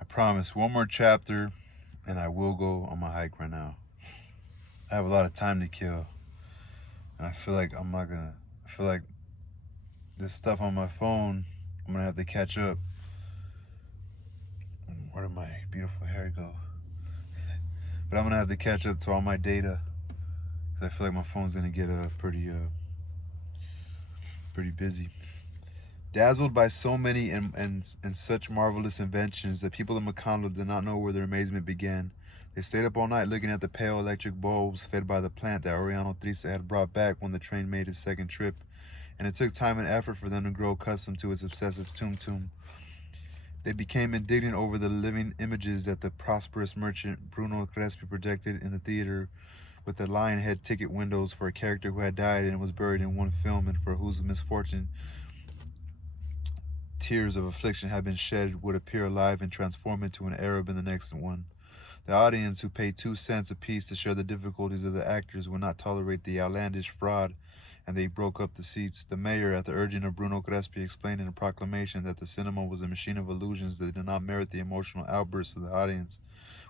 I promise, one more chapter, and I will go on my hike right now. I have a lot of time to kill, and I feel like I'm not gonna. I feel like this stuff on my phone, I'm gonna have to catch up. Where did my beautiful hair go? But I'm gonna have to catch up to all my data because I feel like my phone's gonna get pretty busy. Dazzled by so many and such marvelous inventions, the people of Macondo did not know where their amazement began. They stayed up all night looking at the pale electric bulbs fed by the plant that Oriano Triste had brought back when the train made its second trip, and it took time and effort for them to grow accustomed to its obsessive tum-tum. They became indignant over the living images that the prosperous merchant Bruno Crespi projected in the theater with the lion head ticket windows for a character who had died and was buried in one film and for whose misfortune tears of affliction had been shed would appear alive and transform into an Arab in the next one. The audience, who paid 2 cents apiece to share the difficulties of the actors, would not tolerate the outlandish fraud, and they broke up the seats. The mayor, at the urging of Bruno Crespi, explained in a proclamation that the cinema was a machine of illusions that did not merit the emotional outbursts of the audience.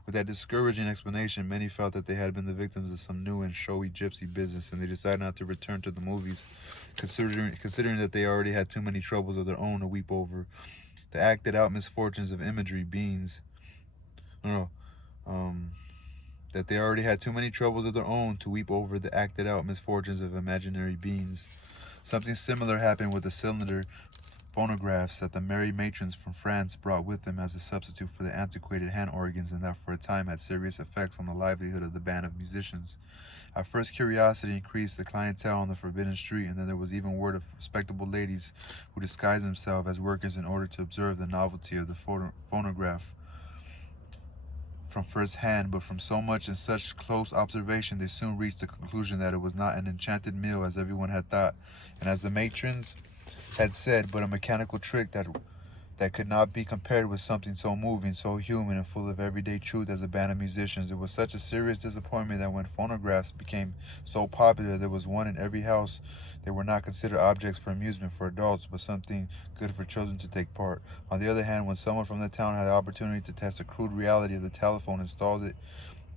With that discouraging explanation, many felt that they had been the victims of some new and showy gypsy business, and they decided not to return to the movies, considering that they already had too many troubles of their own to weep over. The acted out misfortunes of imagery beings. No, that they already had too many troubles of their own to weep over the acted out misfortunes of imaginary beings. Something similar happened with the cylinder phonographs that the merry matrons from France brought with them as a substitute for the antiquated hand organs, and that for a time had serious effects on the livelihood of the band of musicians. At first, curiosity increased the clientele on the forbidden street, and then there was even word of respectable ladies who disguised themselves as workers in order to observe the novelty of the phonograph from first hand, but from so much and such close observation they soon reached the conclusion that it was not an enchanted meal as everyone had thought, and as the matrons had said, but a mechanical trick that could not be compared with something so moving, so human, and full of everyday truth as a band of musicians. It was such a serious disappointment that when phonographs became so popular, there was one in every house. They were not considered objects for amusement for adults, but something good for children to take part. On the other hand, when someone from the town had the opportunity to test the crude reality of the telephone, installed it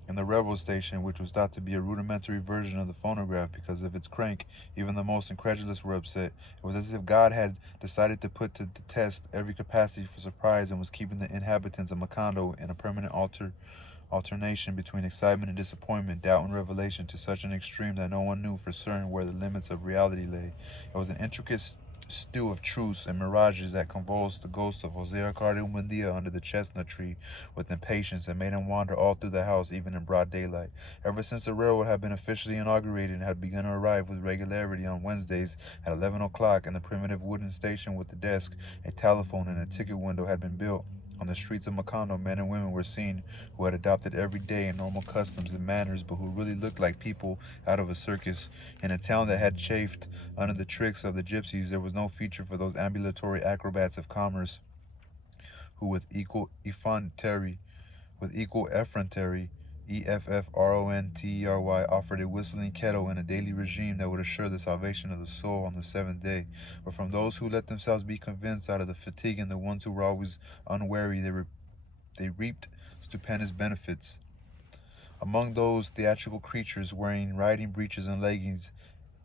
in the railroad station, which was thought to be a rudimentary version of the phonograph because of its crank, even the most incredulous were upset. It was as if God had decided to put to the test every capacity for surprise and was keeping the inhabitants of Macondo in a permanent alternation between excitement and disappointment, doubt and revelation, to such an extreme that no one knew for certain where the limits of reality lay. It was an intricate stew of truths and mirages that convulsed the ghost of Jose Ricardo Buendia under the chestnut tree with impatience and made him wander all through the house even in broad daylight. Ever since the railroad had been officially inaugurated and had begun to arrive with regularity on Wednesdays at 11 o'clock, and the primitive wooden station with a desk, a telephone, and a ticket window had been built, on the streets of Macondo, men and women were seen who had adopted everyday and normal customs and manners, but who really looked like people out of a circus. In a town that had chafed under the tricks of the gypsies, there was no future for those ambulatory acrobats of commerce who, with equal effrontery, EFFRONTERY, offered a whistling kettle and a daily regime that would assure the salvation of the soul on the seventh day. But from those who let themselves be convinced out of the fatigue and the ones who were always unwary, they reaped stupendous benefits. Among those theatrical creatures wearing riding breeches and leggings,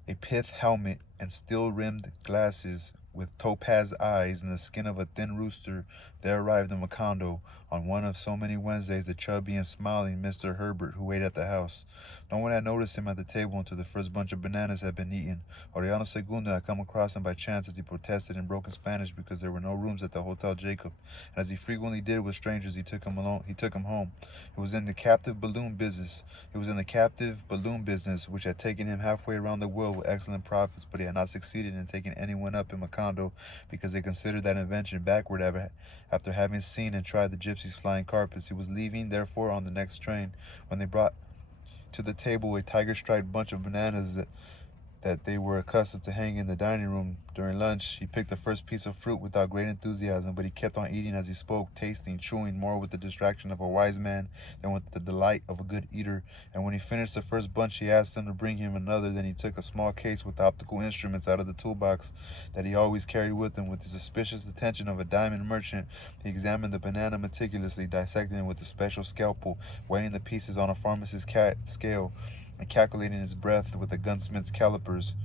a pith helmet, and steel-rimmed glasses, with topaz eyes and the skin of a thin rooster, there arrived in Macondo, on one of so many Wednesdays, the chubby and smiling Mr. Herbert, who waited at the house. No one had noticed him at the table until the first bunch of bananas had been eaten. Oriano Segundo had come across him by chance as he protested in broken Spanish because there were no rooms at the Hotel Jacob, and as he frequently did with strangers, he took him home. He was in the captive balloon business. Which had taken him halfway around the world with excellent profits, but he had not succeeded in taking anyone up in Macondo because they considered that invention backward after having seen and tried the gypsies' flying carpets. He was leaving, therefore, on the next train when they brought to the table a tiger-striped bunch of bananas that they were accustomed to hang in the dining room during lunch. He picked the first piece of fruit without great enthusiasm, but he kept on eating as he spoke, tasting, chewing, more with the distraction of a wise man than with the delight of a good eater. And when he finished the first bunch, he asked them to bring him another. Then he took a small case with optical instruments out of the toolbox that he always carried with him. With the suspicious attention of a diamond merchant, he examined the banana meticulously, dissecting it with a special scalpel, weighing the pieces on a pharmacist's scale, and calculating its breadth with the gunsmith's calipers.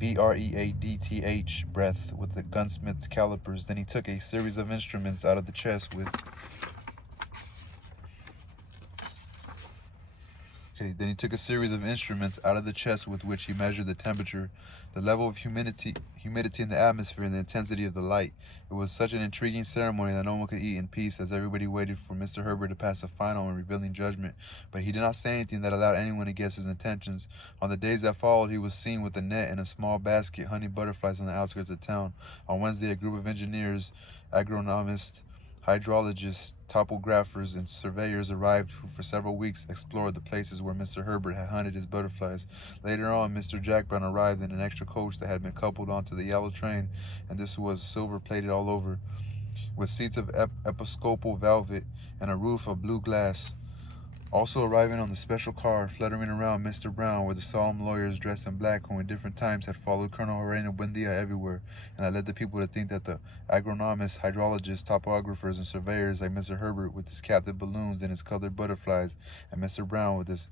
breadth, breadth, with the gunsmith's calipers. Then he took a series of instruments out of the chest with which he measured the temperature, the level of humidity in the atmosphere, and the intensity of the light. It was such an intriguing ceremony that no one could eat in peace, as everybody waited for Mr. Herbert to pass a final and revealing judgment. But he did not say anything that allowed anyone to guess his intentions. On the days that followed, he was seen with a net and a small basket hunting butterflies on the outskirts of town. On Wednesday, a group of engineers, agronomists, hydrologists, topographers, and surveyors arrived who for several weeks explored the places where Mr. Herbert had hunted his butterflies. Later on, Mr. Jack Brown arrived in an extra coach that had been coupled onto the yellow train, and this was silver-plated all over, with seats of episcopal velvet and a roof of blue glass. Also arriving on the special car, fluttering around Mr. Brown, were the solemn lawyers dressed in black who in different times had followed Colonel Moreno Buendia everywhere, and that led the people to think that the agronomists, hydrologists, topographers, and surveyors like Mr. Herbert with his captive balloons and his colored butterflies, and Mr. Brown with his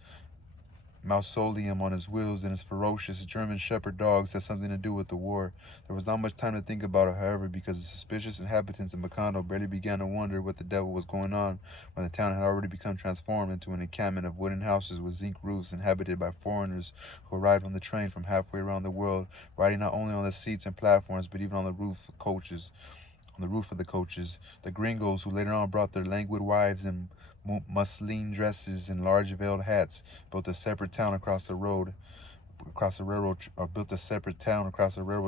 mausoleum on his wheels and his ferocious German shepherd dogs had something to do with the war. There was not much time to think about it, however, because the suspicious inhabitants of Macondo barely began to wonder what the devil was going on when the town had already become transformed into an encampment of wooden houses with zinc roofs inhabited by foreigners who arrived on the train from halfway around the world, riding not only on the seats and platforms but even on the roof of the coaches. The gringos, who later on brought their languid wives in muslin dresses and large veiled hats, built a separate town across the railroad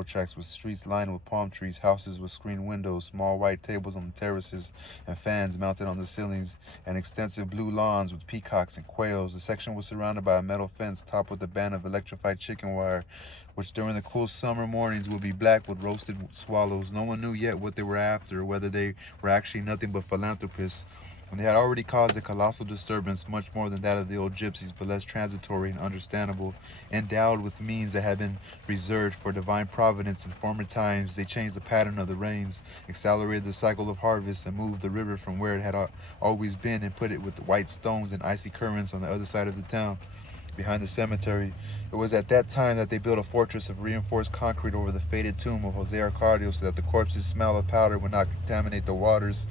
tracks with streets lined with palm trees, houses with screened windows, small white tables on the terraces, and fans mounted on the ceilings, and extensive blue lawns with peacocks and quails. The section was surrounded by a metal fence topped with a band of electrified chicken wire, which during the cool summer mornings would be black with roasted swallows. No one knew yet what they were after, or whether they were actually nothing but philanthropists, when they had already caused a colossal disturbance, much more than that of the old gypsies, but less transitory and understandable. Endowed with means that had been reserved for divine providence in former times, they changed the pattern of the rains, accelerated the cycle of harvest, and moved the river from where it had always been and put it with white stones and icy currents on the other side of the town, behind the cemetery. It was at that time that they built a fortress of reinforced concrete over the faded tomb of Jose Arcadio so that the corpse's smell of powder would not contaminate the waters.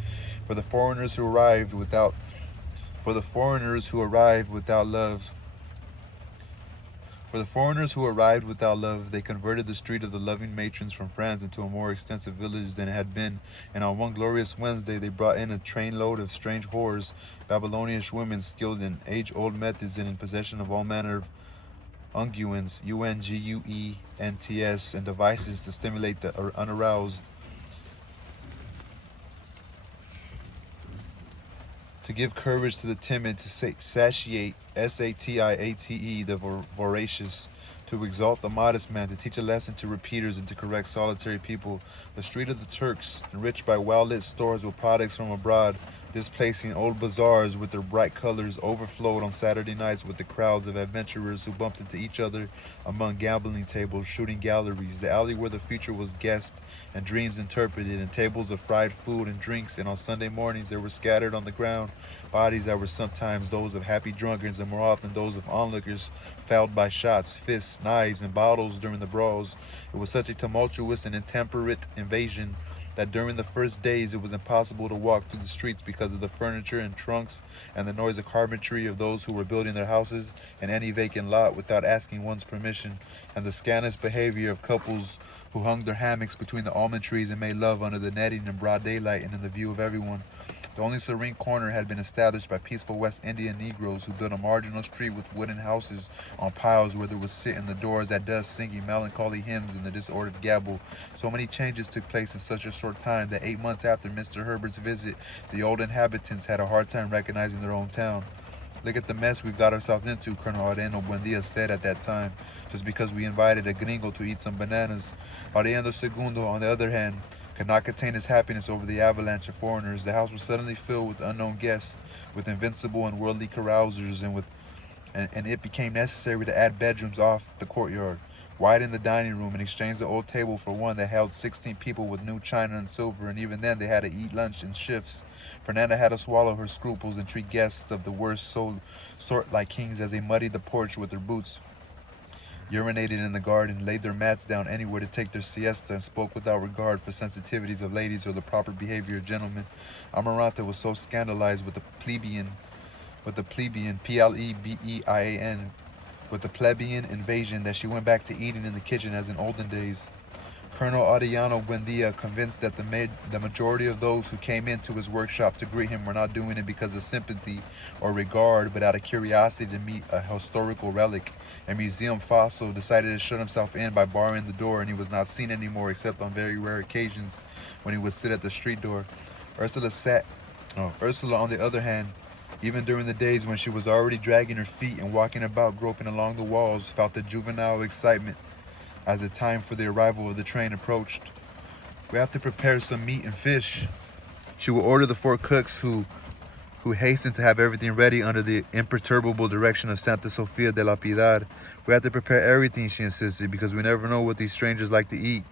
For the foreigners who arrived without love, they converted the Street of the Loving Matrons from France into a more extensive village than it had been, and on one glorious Wednesday they brought in a trainload of strange horrors, Babylonian women skilled in age-old methods and in possession of all manner of unguents, unguents, and devices to stimulate the unaroused, to give courage to the timid, to satiate, satiate, the voracious, to exalt the modest man, to teach a lesson to repeaters, and to correct solitary people. The street of the Turks, enriched by well-lit stores with products from abroad, displacing old bazaars with their bright colors, overflowed on Saturday nights with the crowds of adventurers who bumped into each other among gambling tables, shooting galleries, the alley where the future was guessed and dreams interpreted, and tables of fried food and drinks. And on Sunday mornings there were scattered on the ground bodies that were sometimes those of happy drunkards and more often those of onlookers fouled by shots, fists, knives, and bottles during the brawls. It was such a tumultuous and intemperate invasion that during the first days it was impossible to walk through the streets because of the furniture and trunks and the noise of carpentry of those who were building their houses in any vacant lot without asking one's permission, and the scandalous behavior of couples who hung their hammocks between the almond trees and made love under the netting in broad daylight and in the view of everyone. The only serene corner had been established by peaceful West Indian Negroes who built a marginal street with wooden houses on piles where there would sit in the doors at dusk singing melancholy hymns in the disordered gabble. So many changes took place in such a short time that 8 months after Mr. Herbert's visit, the old inhabitants had a hard time recognizing their own town. Look at the mess we've got ourselves into, Colonel Areno Buendia said at that time, just because we invited a gringo to eat some bananas. Ariendo Segundo, on the other hand, could not contain his happiness over the avalanche of foreigners. The house was suddenly filled with unknown guests, with invincible and worldly carousers, and it became necessary to add bedrooms off the courtyard, widen the dining room, and exchange the old table for one that held 16 people with new china and silver, and even then they had to eat lunch in shifts. Fernanda had to swallow her scruples and treat guests of the worst sort like kings as they muddied the porch with their boots, urinated in the garden, laid their mats down anywhere to take their siesta, and spoke without regard for sensitivities of ladies or the proper behavior of gentlemen. Amaranta was so scandalized with the plebeian, Plebean, with the plebeian invasion that she went back to eating in the kitchen as in olden days. Colonel Arellano Buendia, convinced that the majority of those who came into his workshop to greet him were not doing it because of sympathy or regard, but out of curiosity to meet a historical relic, a museum fossil, decided to shut himself in by barring the door, and he was not seen anymore except on very rare occasions when he would sit at the street door. Ursula, on the other hand, even during the days when she was already dragging her feet and walking about, groping along the walls, felt the juvenile excitement as the time for the arrival of the train approached. We have to prepare some meat and fish. She would order the 4 cooks who hastened to have everything ready under the imperturbable direction of Santa Sofia de la Piedad. We have to prepare everything, she insisted, because we never know what these strangers like to eat.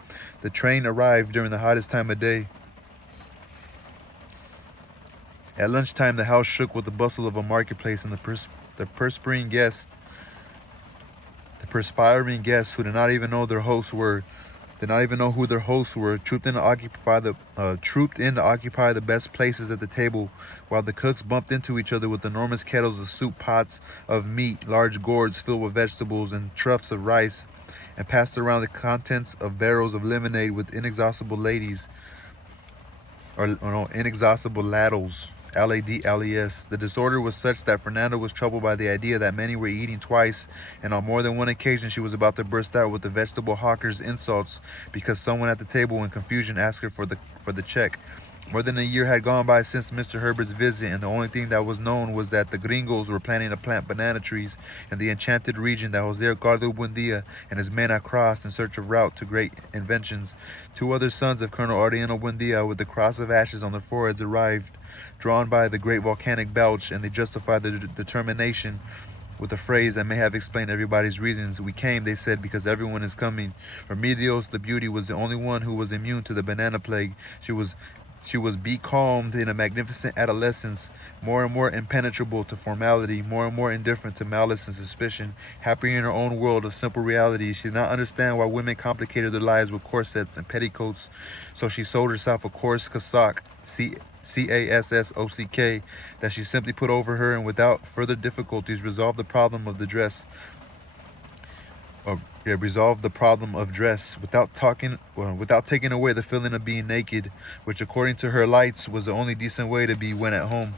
The train arrived during the hottest time of day. At lunchtime, the house shook with the bustle of a marketplace, and the perspiring guests who did not even know who their hosts were, trooped in to occupy the best places at the table, while the cooks bumped into each other with enormous kettles of soup, pots of meat, large gourds filled with vegetables, and troughs of rice, and passed around the contents of barrels of lemonade with inexhaustible inexhaustible ladles. LADLES. The disorder was such that Fernanda was troubled by the idea that many were eating twice, and on more than one occasion she was about to burst out with the vegetable hawker's insults because someone at the table in confusion asked her for the check. More than a year had gone by since Mr. Herbert's visit, and the only thing that was known was that the gringos were planning to plant banana trees in the enchanted region that Jose Ricardo Buendia and his men had crossed in search of route to great inventions. 2 other sons of Colonel Arellano Buendia with the cross of ashes on their foreheads arrived, drawn by the great volcanic belch, and they justified their determination with a phrase that may have explained everybody's reasons. We came, they said, because everyone is coming. Remedios, the beauty, was the only one who was immune to the banana plague. She was becalmed in a magnificent adolescence, more and more impenetrable to formality, more and more indifferent to malice and suspicion, happy in her own world of simple reality. She did not understand why women complicated their lives with corsets and petticoats, so she sold herself a coarse cassock, CASSOCK, that she simply put over her, and without further difficulties resolved the problem of dress without taking away the feeling of being naked, which according to her lights was the only decent way to be when at home.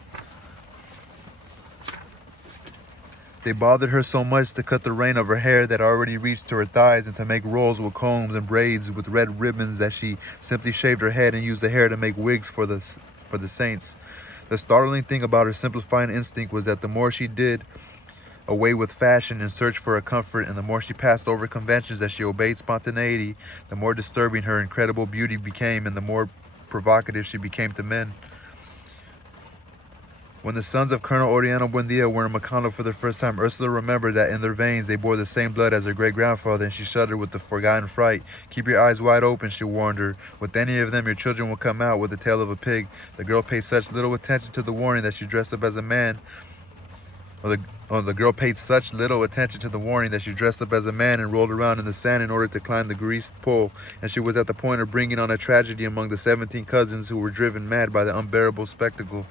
They bothered her so much to cut the rein of her hair that already reached to her thighs, and to make rolls with combs and braids with red ribbons, that she simply shaved her head and used the hair to make wigs for the saints. The startling thing about her simplifying instinct was that the more she did away with fashion in search for a comfort, and the more she passed over conventions that she obeyed spontaneity, the more disturbing her incredible beauty became, and the more provocative she became to men. When the sons of Colonel Arellano Buendia were in Macondo for the first time, Ursula remembered that in their veins they bore the same blood as her great-grandfather, and she shuddered with the forgotten fright. "Keep your eyes wide open," she warned her. "With any of them, your children will come out with the tail of a pig." The girl paid such little attention to the warning that she dressed up as a man and rolled around in the sand in order to climb the greased pole, and she was at the point of bringing on a tragedy among the 17 cousins who were driven mad by the unbearable spectacle.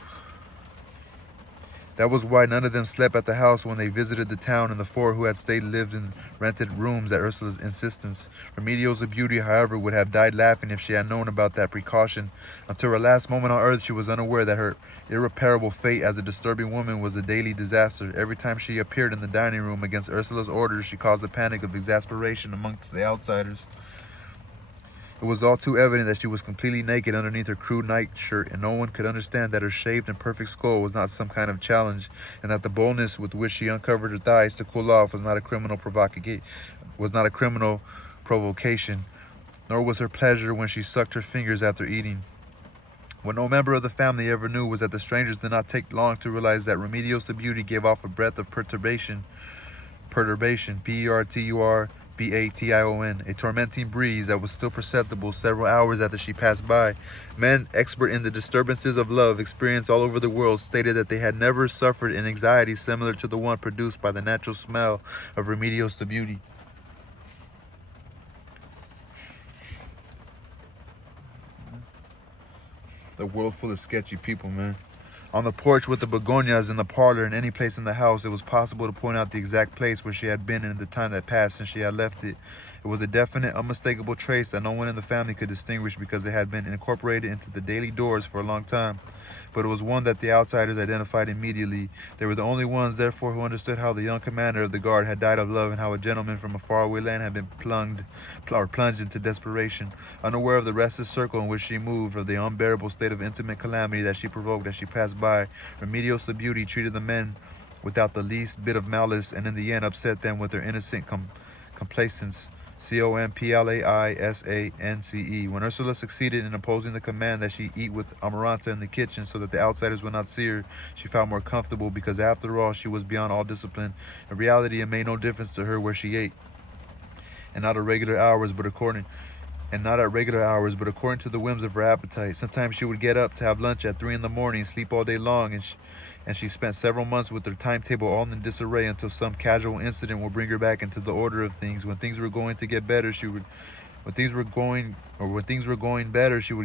That was why none of them slept at the house when they visited the town, and the 4 who had stayed lived in rented rooms at Ursula's insistence. Remedios of Beauty, however, would have died laughing if she had known about that precaution. Until her last moment on earth, she was unaware that her irreparable fate as a disturbing woman was a daily disaster. Every time she appeared in the dining room against Ursula's orders, she caused a panic of exasperation amongst the outsiders. It was all too evident that she was completely naked underneath her crude nightshirt, and no one could understand that her shaved and perfect skull was not some kind of challenge, and that the boldness with which she uncovered her thighs to cool off was not a criminal provocation, nor was her pleasure when she sucked her fingers after eating. What no member of the family ever knew was that the strangers did not take long to realize that Remedios the Beauty gave off a breath of perturbation, Perturbation, a tormenting breeze that was still perceptible several hours after she passed by. Men expert in the disturbances of love, experienced all over the world, stated that they had never suffered an anxiety similar to the one produced by the natural smell of Remedios the Beauty. The world full of sketchy people, man. On the porch with the begonias, in the parlor, and any place in the house, it was possible to point out the exact place where she had been in the time that passed since she had left it. It was a definite, unmistakable trace that no one in the family could distinguish because it had been incorporated into the daily doors for a long time. But it was one that the outsiders identified immediately. They were the only ones, therefore, who understood how the young commander of the guard had died of love and how a gentleman from a faraway land had been plunged into desperation. Unaware of the restless circle in which she moved, of the unbearable state of intimate calamity that she provoked as she passed by, Remedios the Beauty treated the men without the least bit of malice, and in the end upset them with her innocent complacence. Complaisance. When Ursula succeeded in imposing the command that she eat with Amaranta in the kitchen so that the outsiders would not see her, she felt more comfortable because after all she was beyond all discipline. In reality, it made no difference to her where she ate, and not at regular hours, but according to the whims of her appetite. Sometimes she would get up to have lunch at 3 in the morning, sleep all day long, and she spent several months with her timetable all in disarray until some casual incident would bring her back into the order of things. When things were going better, she would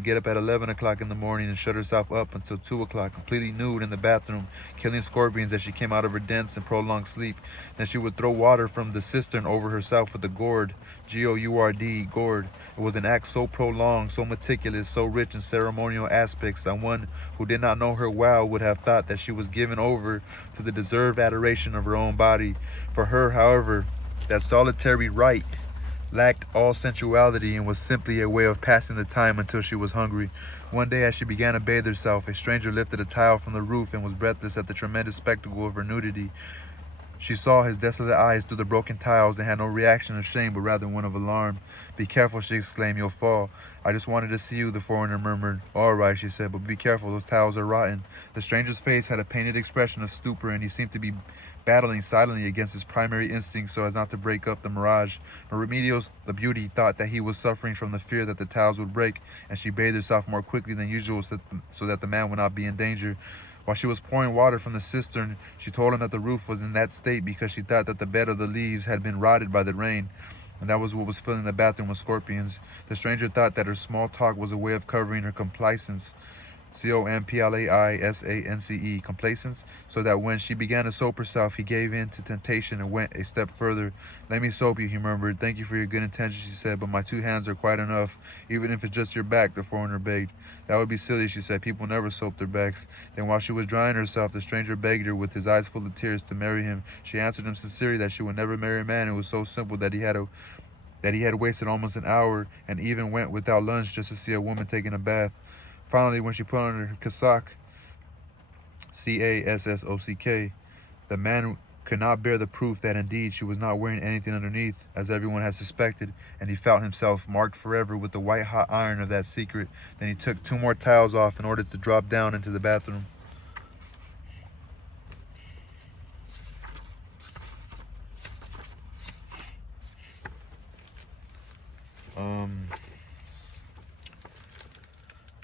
get up at 11 o'clock in the morning and shut herself up until 2 o'clock, completely nude in the bathroom, killing scorpions as she came out of her dense and prolonged sleep. Then she would throw water from the cistern over herself with a gourd, G-O-U-R-D, gourd. It was an act so prolonged, so meticulous, so rich in ceremonial aspects that one who did not know her well would have thought that she was given over to the deserved adoration of her own body. For her, however, that solitary rite lacked all sensuality and was simply a way of passing the time until she was hungry. One day, as she began to bathe herself, a stranger lifted a tile from the roof and was breathless at the tremendous spectacle of her nudity. She saw his desolate eyes through the broken tiles and had no reaction of shame, but rather one of alarm. "Be careful," she exclaimed, "you'll fall." "I just wanted to see you," the foreigner murmured. "All right," she said, "but be careful, those tiles are rotten." The stranger's face had a pained expression of stupor, and he seemed to be battling silently against his primary instinct so as not to break up the mirage. But Remedios the Beauty thought that he was suffering from the fear that the tiles would break, and she bathed herself more quickly than usual so that the man would not be in danger. While she was pouring water from the cistern, she told him that the roof was in that state because she thought that the bed of the leaves had been rotted by the rain, and that was what was filling the bathroom with scorpions. The stranger thought that her small talk was a way of covering her complacence, complacence, so that when she began to soap herself, he gave in to temptation and went a step further. "Let me soap you," he murmured. "Thank you for your good intentions," she said, "but my 2 hands are quite enough, even if it's just your back," the foreigner begged. "That would be silly," she said. "People never soap their backs." Then while she was drying herself, the stranger begged her with his eyes full of tears to marry him. She answered him sincerely that she would never marry a man who was so simple that he had wasted almost an hour and even went without lunch just to see a woman taking a bath. Finally, when she put on her cassock, C-A-S-S-O-C-K, the man could not bear the proof that indeed she was not wearing anything underneath, as everyone had suspected, and he felt himself marked forever with the white-hot iron of that secret. Then he took 2 more tiles off in order to drop down into the bathroom.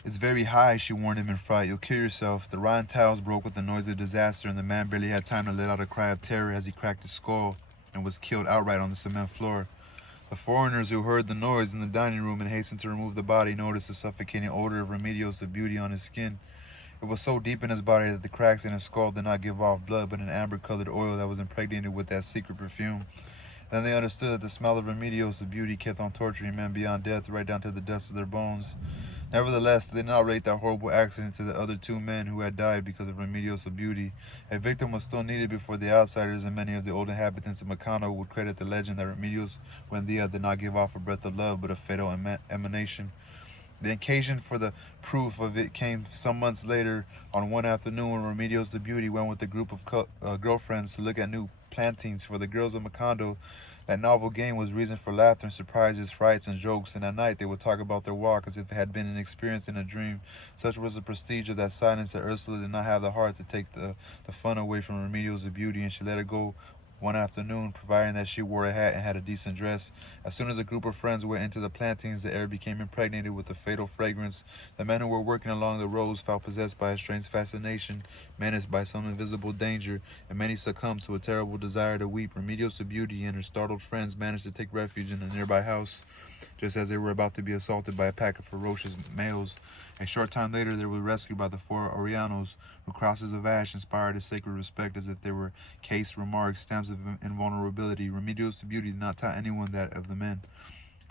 "It's very high," she warned him in fright. "You'll kill yourself." The rotten tiles broke with the noise of disaster, and the man barely had time to let out a cry of terror as he cracked his skull and was killed outright on the cement floor. The foreigners who heard the noise in the dining room and hastened to remove the body noticed the suffocating odor of Remedios the Beauty on his skin. It was so deep in his body that the cracks in his skull did not give off blood, but an amber-colored oil that was impregnated with that secret perfume. Then they understood that the smell of Remedios the Beauty kept on torturing men beyond death, right down to the dust of their bones. Nevertheless, they did not relate that horrible accident to the other 2 men who had died because of Remedios' beauty. A victim was still needed before the outsiders and many of the old inhabitants of Macondo would credit the legend that Remedios Buendia did not give off a breath of love but a fatal emanation. The occasion for the proof of it came some months later on one afternoon when Remedios the Beauty went with a group of girlfriends to look at new plantings for the girls of Macondo. That novel game was reason for laughter and surprises, frights, and jokes, and at night they would talk about their walk as if it had been an experience in a dream. Such was the prestige of that silence that Ursula did not have the heart to take the fun away from Remedios the Beauty, and she let it go one afternoon, providing that she wore a hat and had a decent dress. As soon as a group of friends went into the plantings, the air became impregnated with a fatal fragrance. The men who were working along the roads felt possessed by a strange fascination, menaced by some invisible danger, and many succumbed to a terrible desire to weep. Remedios the Beauty and her startled friends managed to take refuge in a nearby house, just as they were about to be assaulted by a pack of ferocious males. A short time later, they were rescued by the 4 Orianos, whose crosses of ash inspired a sacred respect as if they were case remarks, stamps of invulnerability. Remedios the Beauty did not tell anyone that of the men.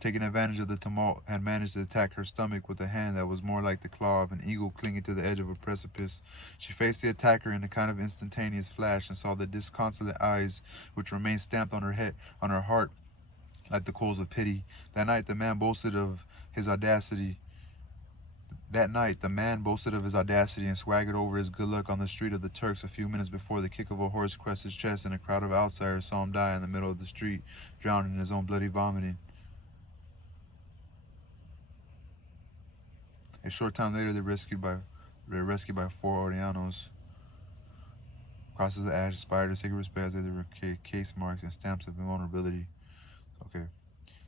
Taking advantage of the tumult, had managed to attack her stomach with a hand that was more like the claw of an eagle clinging to the edge of a precipice. She faced the attacker in a kind of instantaneous flash and saw the disconsolate eyes, which remained stamped on her heart, like the coals of pity. That night, the man boasted of his audacity and swaggered over his good luck on the street of the Turks a few minutes before the kick of a horse crushed his chest and a crowd of outsiders saw him die in the middle of the street, drowned in his own bloody vomiting. A short time later, they were rescued by 4 Orianos. Crosses of ash inspired a sacred respect as they were case marks and stamps of invulnerability. Okay.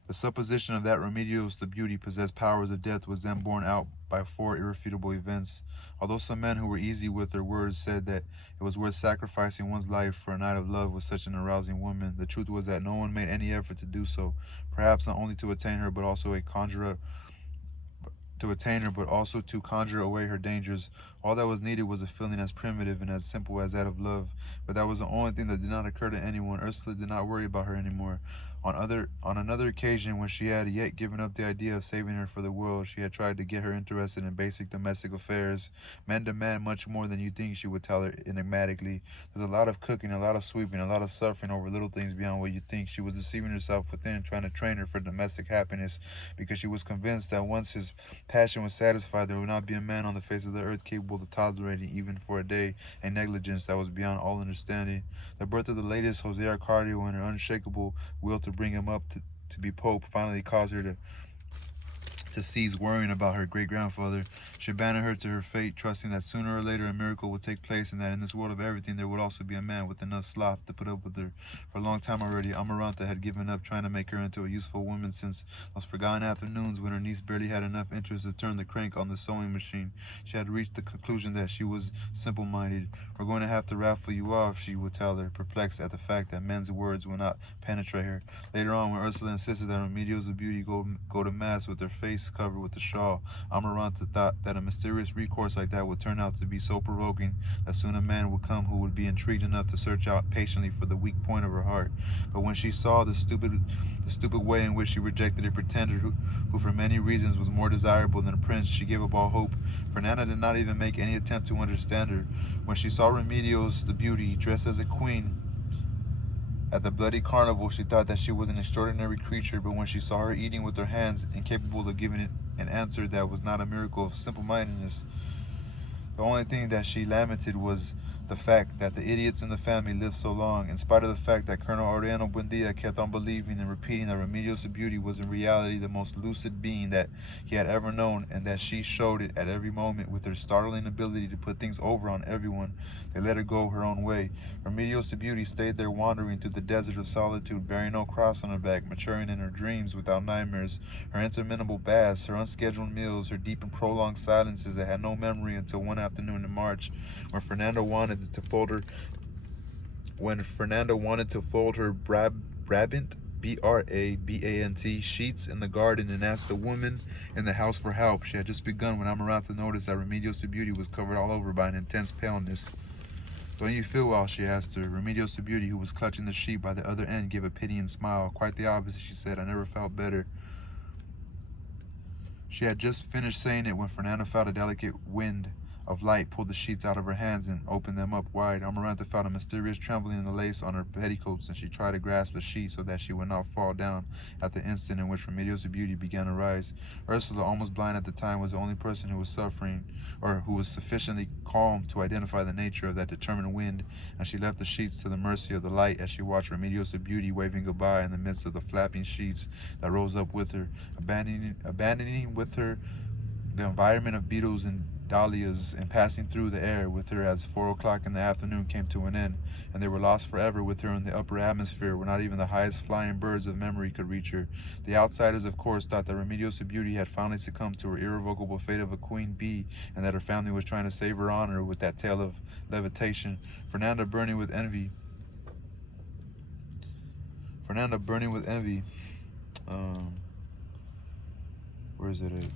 The supposition of that Remedios the Beauty possessed powers of death was then borne out by 4 irrefutable events. Although some men who were easy with their words said that it was worth sacrificing one's life for a night of love with such an arousing woman, the truth was that no one made any effort to do so, perhaps not only to attain her, but also to conjure away her dangers. All that was needed was a feeling as primitive and as simple as that of love. But that was the only thing that did not occur to anyone. Ursula did not worry about her anymore. On another occasion, when she had yet given up the idea of saving her for the world, she had tried to get her interested in basic domestic affairs. Men demand much more than you think, she would tell her enigmatically. There's a lot of cooking, a lot of sweeping, a lot of suffering over little things beyond what you think. She was deceiving herself within, trying to train her for domestic happiness, because she was convinced that once his passion was satisfied, there would not be a man on the face of the earth capable of tolerating, even for a day, a negligence that was beyond all understanding. The birth of the latest Jose Arcadio and her unshakable will to bring him up to be Pope finally caused her to cease worrying about her great-grandfather. She abandoned her to her fate, trusting that sooner or later a miracle would take place and that in this world of everything there would also be a man with enough sloth to put up with her. For a long time already, Amaranta had given up trying to make her into a useful woman since those forgotten afternoons when her niece barely had enough interest to turn the crank on the sewing machine. She had reached the conclusion that she was simple-minded. "We're going to have to raffle you off," she would tell her, perplexed at the fact that men's words would not penetrate her. Later on, when Ursula insisted that Remedios of Beauty go to mass with her face covered with a shawl, Amaranta thought that a mysterious recourse like that would turn out to be so provoking that soon a man would come who would be intrigued enough to search out patiently for the weak point of her heart. But when she saw the stupid way in which she rejected a pretender who for many reasons was more desirable than a prince, she gave up all hope. Fernanda did not even make any attempt to understand her. When she saw Remedios the Beauty dressed as a queen at the bloody carnival, she thought that she was an extraordinary creature, but when she saw her eating with her hands, incapable of giving an answer that was not a miracle of simple-mindedness, the only thing that she lamented was the fact that the idiots in the family lived so long, in spite of the fact that Colonel Aureliano Buendia kept on believing and repeating that Remedios the Beauty was in reality the most lucid being that he had ever known, and that she showed it at every moment with her startling ability to put things over on everyone. They let her go her own way. Remedios the Beauty stayed there wandering through the desert of solitude, bearing no cross on her back, maturing in her dreams without nightmares, her interminable baths, her unscheduled meals, her deep and prolonged silences that had no memory until one afternoon in March, when Fernando wanted to fold her Brabant B-R-A-B-A-N-T sheets in the garden and asked the woman in the house for help. She had just begun when Amaranta noticed that Remedios the Beauty was covered all over by an intense paleness. "Don't you feel well?" she asked her. Remedios the Beauty, who was clutching the sheet by the other end, gave a pitying smile. "Quite the opposite," she said. "I never felt better." She had just finished saying it when Fernanda felt a delicate wind of light pull the sheets out of her hands and open them up wide. Amaranta felt a mysterious trembling in the lace on her petticoats, and she tried to grasp the sheet so that she would not fall down at the instant in which Remedios' beauty began to rise. Ursula, almost blind at the time, was the only person who was suffering, or who was sufficiently calm to identify the nature of that determined wind, and she left the sheets to the mercy of the light as she watched Remedios' beauty waving goodbye in the midst of the flapping sheets that rose up with her, abandoning with her the environment of beetles and dahlias, and passing through the air with her as 4 o'clock in the afternoon came to an end, and they were lost forever with her in the upper atmosphere where not even the highest flying birds of memory could reach her. The outsiders, of course, thought that Remedios' beauty had finally succumbed to her irrevocable fate of a queen bee, and that her family was trying to save her honor with that tale of levitation. Fernanda, burning with envy, where is it at?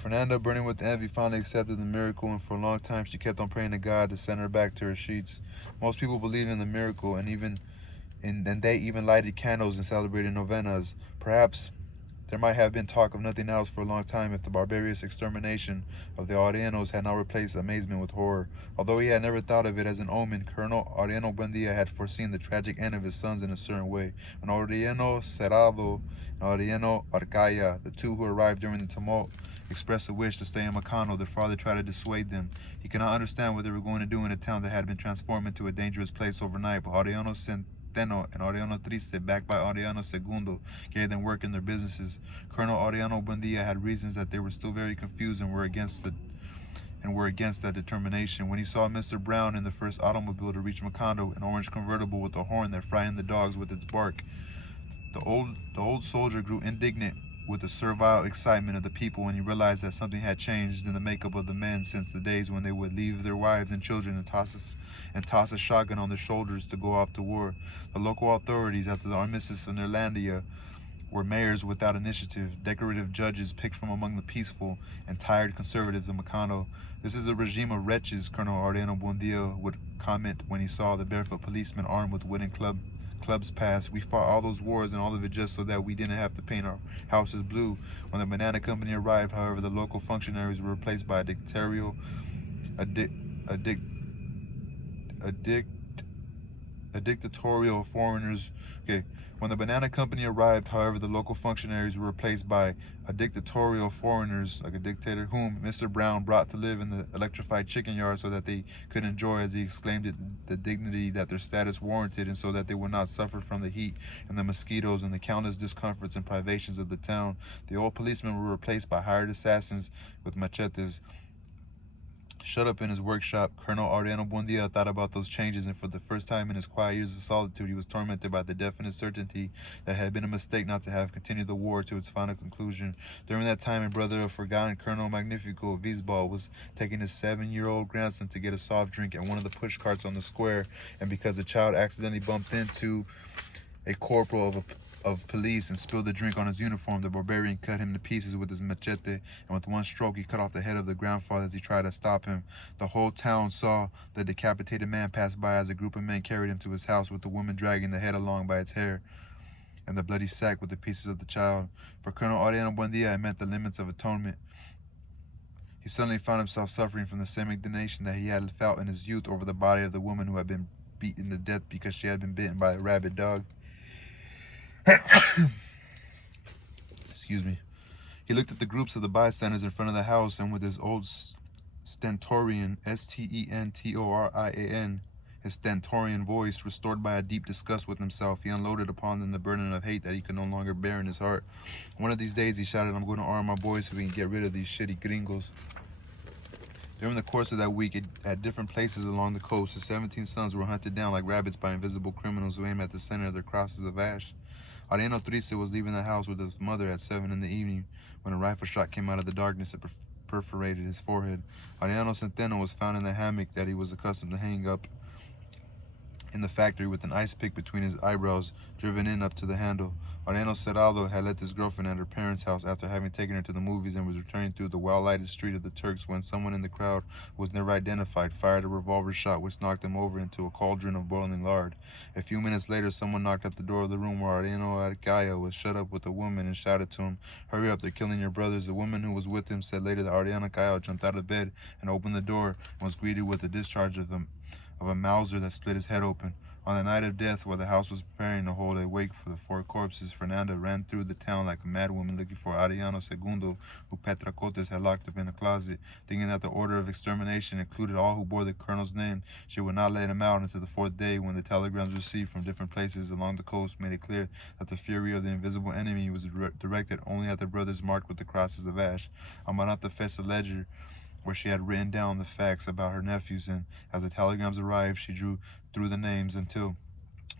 Fernanda, burning with envy, finally accepted the miracle, and for a long time she kept on praying to God to send her back to her sheets. Most people believe in the miracle, and they even lighted candles and celebrated novenas. Perhaps there might have been talk of nothing else for a long time if the barbarous extermination of the Arenos had not replaced amazement with horror. Although he had never thought of it as an omen, Colonel Aureliano Buendia had foreseen the tragic end of his sons in a certain way. When Aureliano Cerrado and Aureliano Arcaya, the two who arrived during the tumult, expressed a wish to stay in Macondo, their father tried to dissuade them. He could not understand what they were going to do in a town that had been transformed into a dangerous place overnight, but Aureliano Centeno and Aureliano Triste, backed by Aureliano Segundo, gave them work in their businesses. Colonel Aureliano Buendia had reasons that they were still very confused and were against that determination. When he saw Mr. Brown in the first automobile to reach Macondo, an orange convertible with a horn that frightened the dogs with its bark, the old soldier grew indignant with the servile excitement of the people when he realized that something had changed in the makeup of the men since the days when they would leave their wives and children and toss a shotgun on their shoulders to go off to war. The local authorities, after the armistice in Irlandia, were mayors without initiative, decorative judges picked from among the peaceful and tired conservatives of Macondo. This is a regime of wretches, Colonel Aureliano Buendia would comment when he saw the barefoot policemen armed with wooden clubs pass. We fought all those wars and all of it just so that we didn't have to paint our houses blue. When the banana company arrived, however, the local functionaries were replaced by dictatorial foreigners. When the banana company arrived, however, the local functionaries were replaced by a dictatorial foreigners, like a dictator, whom Mr. Brown brought to live in the electrified chicken yard so that they could enjoy, as he exclaimed it, the dignity that their status warranted, and so that they would not suffer from the heat and the mosquitoes and the countless discomforts and privations of the town. The old policemen were replaced by hired assassins with machetes. Shut up in his workshop, Colonel Aureliano Buendia thought about those changes, and for the first time in his quiet years of solitude, he was tormented by the definite certainty that it had been a mistake not to have continued the war to its final conclusion. During that time, a brother of forgotten Colonel Magnifico Visbal was taking his 7-year-old grandson to get a soft drink at one of the push carts on the square, and because the child accidentally bumped into a corporal of police and spilled the drink on his uniform, the barbarian cut him to pieces with his machete, and with one stroke he cut off the head of the grandfather as he tried to stop him. The whole town saw the decapitated man pass by as a group of men carried him to his house, with the woman dragging the head along by its hair and the bloody sack with the pieces of the child. For Colonel Aureliano Buendia, it meant the limits of atonement. He suddenly found himself suffering from the same indignation that he had felt in his youth over the body of the woman who had been beaten to death because she had been bitten by a rabid dog. Excuse me. He looked at the groups of the bystanders in front of the house, and with his old stentorian, Stentorian, his stentorian voice restored by a deep disgust with himself, he unloaded upon them the burden of hate that he could no longer bear in his heart. One of these days, he shouted, "I'm going to arm my boys so we can get rid of these shitty gringos." During the course of that week, at different places along the coast, his 17 sons were hunted down like rabbits by invisible criminals who aimed at the center of their crosses of ash. Aureliano Triste was leaving the house with his mother at 7 in the evening when a rifle shot came out of the darkness and perforated his forehead. Aureliano Centeno was found in the hammock that he was accustomed to hang up in the factory with an ice pick between his eyebrows driven in up to the handle. Ariano Serraldo had left his girlfriend at her parents' house after having taken her to the movies and was returning through the well-lighted street of the Turks when someone in the crowd, who was never identified, fired a revolver shot which knocked him over into a cauldron of boiling lard. A few minutes later, someone knocked at the door of the room where Ariano Arcaya was shut up with a woman and shouted to him, "Hurry up, they're killing your brothers." The woman who was with him said later that Ariano Arcaya jumped out of bed and opened the door and was greeted with a discharge of a Mauser that split his head open. On the night of death, while the house was preparing to hold a wake for the four corpses, Fernanda ran through the town like a madwoman looking for Ariano Segundo, who Petra Cotes had locked up in a closet. Thinking that the order of extermination included all who bore the colonel's name, she would not let him out until the fourth day, when the telegrams received from different places along the coast made it clear that the fury of the invisible enemy was directed only at the brothers marked with the crosses of ash. Amaranta faced a ledger where she had written down the facts about her nephews, and as the telegrams arrived, she drew through the names until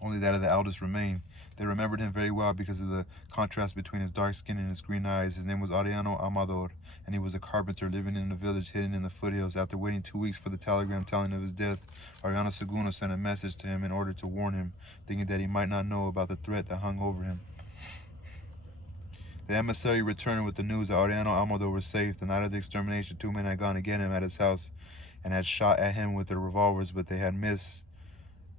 only that of the eldest remained. They remembered him very well because of the contrast between his dark skin and his green eyes. His name was Ariano Amador, and he was a carpenter living in a village hidden in the foothills. After waiting 2 weeks for the telegram telling of his death, Ariano Segundo sent a message to him in order to warn him, thinking that he might not know about the threat that hung over him. The emissary returned with the news that Ariano Amador was safe. The night of the extermination, 2 men had gone to get him at his house and had shot at him with their revolvers, but they had missed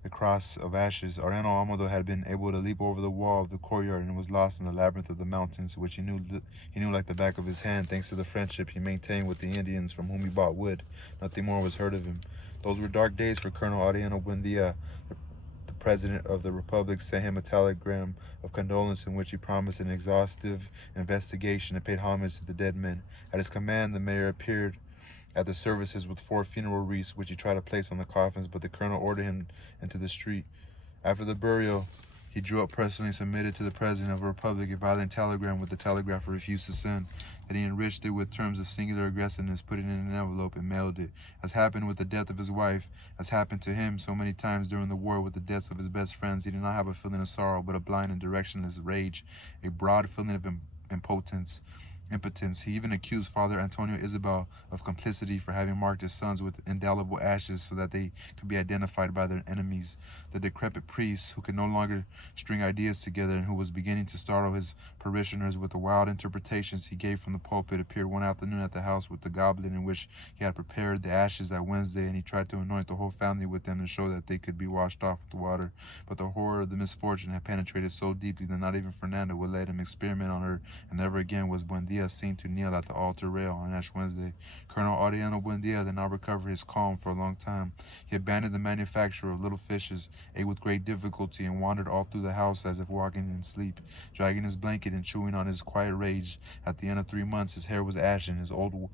the cross of ashes. Ariano Amador had been able to leap over the wall of the courtyard and was lost in the labyrinth of the mountains, which he knew like the back of his hand, thanks to the friendship he maintained with the Indians from whom he bought wood. Nothing more was heard of him. Those were dark days for Colonel Ariano Buendia. The President of the Republic sent him a telegram of condolence in which he promised an exhaustive investigation and paid homage to the dead men. At his command, the mayor appeared at the services with 4 funeral wreaths, which he tried to place on the coffins, but the colonel ordered him into the street. After the burial, he drew up personally and submitted to the President of the Republic a violent telegram which the telegrapher refused to send. That he enriched it with terms of singular aggressiveness, put it in an envelope, and mailed it. As happened with the death of his wife, as happened to him so many times during the war with the deaths of his best friends, he did not have a feeling of sorrow, but a blind and directionless rage, a broad feeling of impotence. He even accused Father Antonio Isabel of complicity for having marked his sons with indelible ashes so that they could be identified by their enemies. The decrepit priest, who could no longer string ideas together and who was beginning to startle his parishioners with the wild interpretations he gave from the pulpit, appeared one afternoon at the house with the goblet in which he had prepared the ashes that Wednesday, and he tried to anoint the whole family with them to show that they could be washed off with the water. But the horror of the misfortune had penetrated so deeply that not even Fernanda would let him experiment on her, and never again was Buendia seen to kneel at the altar rail on Ash Wednesday. Colonel Ariano Buendia did not recover his calm for a long time. He abandoned the manufacture of little fishes, ate with great difficulty, and wandered all through the house as if walking in sleep, dragging his blanket and chewing on his quiet rage. At the end of 3 months, his hair was ashen, his old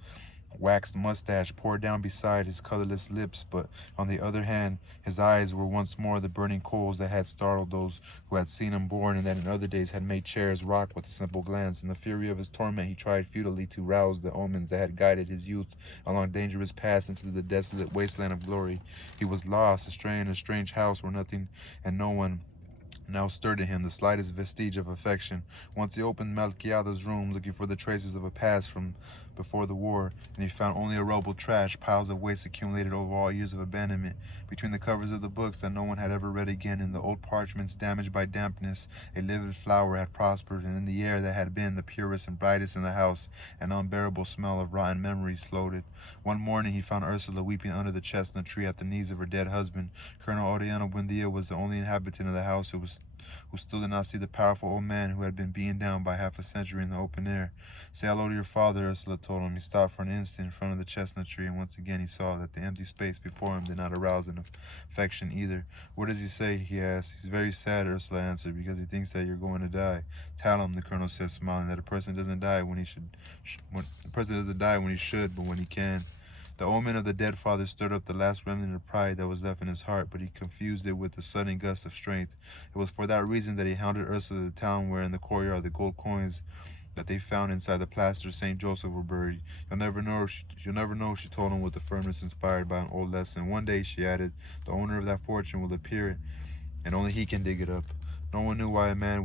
waxed mustache poured down beside his colorless lips, but on the other hand, his eyes were once more the burning coals that had startled those who had seen him born, and that in other days had made chairs rock with a simple glance. In the fury of his torment, he tried futilely to rouse the omens that had guided his youth along dangerous paths into the desolate wasteland of glory. He was lost, astray in a strange house where nothing and no one now stirred in him the slightest vestige of affection. Once he opened Melquiada's room, looking for the traces of a past from before the war, and he found only a rubble trash, piles of waste accumulated over all years of abandonment. Between the covers of the books that no one had ever read again, and the old parchments damaged by dampness, a livid flower had prospered, and in the air that had been the purest and brightest in the house, an unbearable smell of rotten memories floated. One morning he found Ursula weeping under the chestnut tree at the knees of her dead husband. Colonel Oriano Buendia was the only inhabitant of the house who still did not see the powerful old man who had been beaten down by half a century in the open air. "Say hello to your father," Ursula told him. He stopped for an instant in front of the chestnut tree, and once again he saw that the empty space before him did not arouse an affection either. "What does he say?" he asked. "He's very sad," Ursula answered, "because he thinks that you're going to die." "Tell him," the colonel said, smiling, "that a person doesn't die when he should, but when he can." The omen of the dead father stirred up the last remnant of pride that was left in his heart, but he confused it with a sudden gust of strength. It was for that reason that he hounded Ursula to the town where in the courtyard the gold coins that they found inside the plaster of St. Joseph were buried. You'll never know, she told him with a firmness inspired by an old lesson. "One day," she added, "the owner of that fortune will appear, and only he can dig it up." No one knew why a man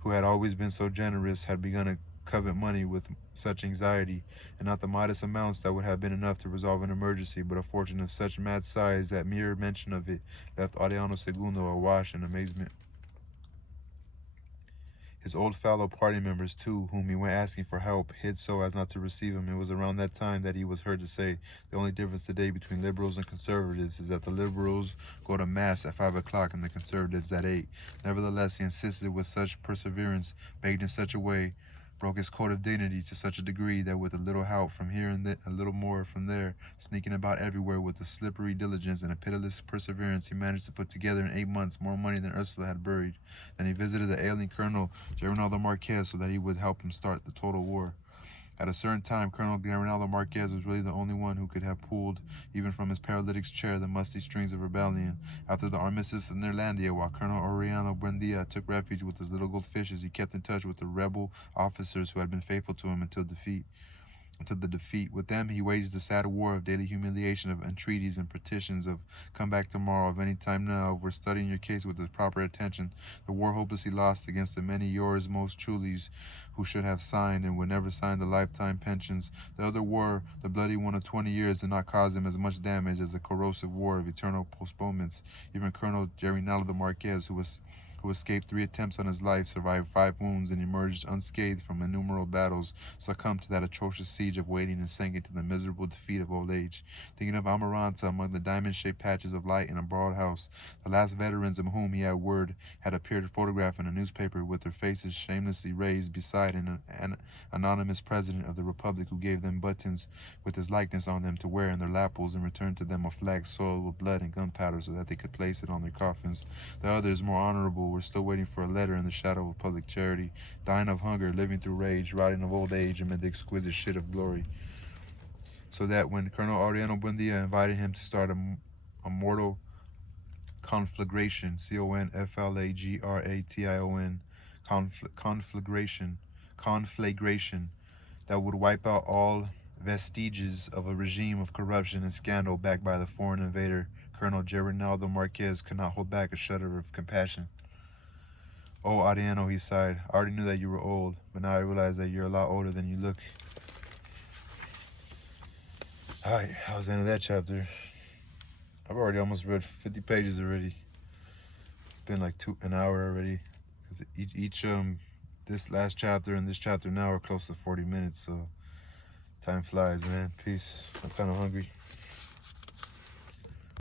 who had always been so generous had begun to covet money with such anxiety, and not the modest amounts that would have been enough to resolve an emergency, but a fortune of such mad size that mere mention of it left Ariano Segundo awash in amazement. His old fellow party members, too, whom he went asking for help, hid so as not to receive him. It was around that time that he was heard to say, the only difference today between liberals and conservatives is that the liberals go to mass at 5 o'clock and the conservatives at 8. Nevertheless, he insisted with such perseverance, begged in such a way, broke his code of dignity to such a degree that with a little help from here and a little more from there, sneaking about everywhere with a slippery diligence and a pitiless perseverance, he managed to put together in 8 months more money than Ursula had buried. Then he visited the ailing Colonel Gabriel Marquez so that he would help him start the total war. At a certain time, Colonel Gabriel Marquez was really the only one who could have pulled, even from his paralytic's chair, the musty strings of rebellion. After the armistice of Neerlandia, while Colonel Oriano Buendia took refuge with his little goldfishes, he kept in touch with the rebel officers who had been faithful to him until the defeat. With them, he waged the sad war of daily humiliation, of entreaties and petitions, of come back tomorrow, of any time now, of we're studying your case with the proper attention. The war hopelessly lost against the many yours most trulies who should have signed and would never sign the lifetime pensions. The other war, the bloody one of 20 years, did not cause him as much damage as the corrosive war of eternal postponements. Even Colonel Gabriel Marquez, who escaped 3 attempts on his life, survived 5 wounds, and emerged unscathed from innumerable battles, succumbed to that atrocious siege of waiting, and sank into the miserable defeat of old age. Thinking of Amaranta among the diamond-shaped patches of light in a broad house, the last veterans of whom he had word had appeared photographed in a newspaper with their faces shamelessly raised beside an anonymous president of the republic who gave them buttons with his likeness on them to wear in their lapels and returned to them a flag soiled with blood and gunpowder so that they could place it on their coffins. The others, more honorable, were still waiting for a letter in the shadow of public charity, dying of hunger, living through rage, rotting of old age amid the exquisite shit of glory. So that when Colonel Ariano Buendia invited him to start a mortal conflagration, conflagration, conflagration, that would wipe out all vestiges of a regime of corruption and scandal backed by the foreign invader, Colonel Gabriel Marquez could not hold back a shudder of compassion. "Oh, Ariano," he sighed, "I already knew that you were old, but now I realize that you're a lot older than you look." Alright, that was the end of that chapter. I've already almost read 50 pages already. It's been like an hour already. Because this last chapter and this chapter now are close to 40 minutes, so time flies, man. Peace. I'm kind of hungry.